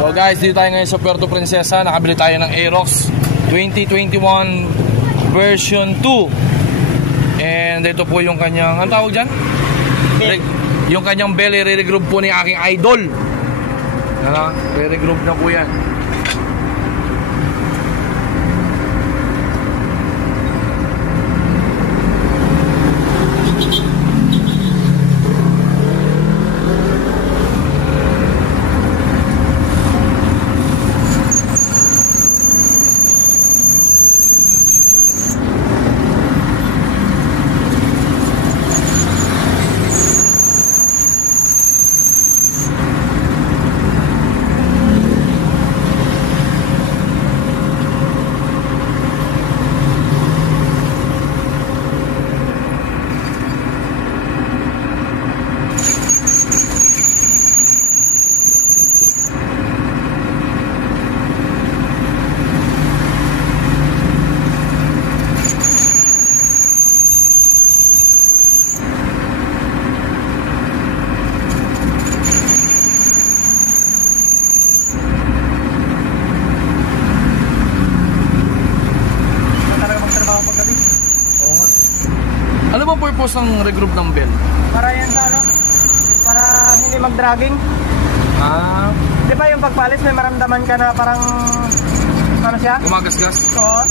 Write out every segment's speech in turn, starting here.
So guys, dito tayo ngayon sa Puerto Princesa. Nakabili tayo ng Aerox 2021 version 2. And ito po yung kanyang, ang tawag dyan? Yung kanyang bell, re-regroup po ni aking idol. Re-regroup na po yan. Ano bang purpose ng regroup ng bell? Para yan sa ano? Para hindi mag-dragging. Di ba yung pagpalis may maramdaman ka na parang ano siya? Gumagasgas? Oo.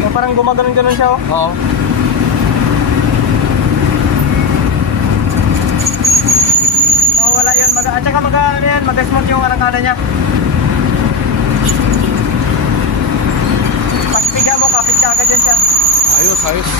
O parang gumaganon-ganon siya, oh. Oo. Oh, wala yun. At saka mag-smooth yung arangkada niya. Pagpiga mo, kapit ka agad dyan siya. Ayos, ayos.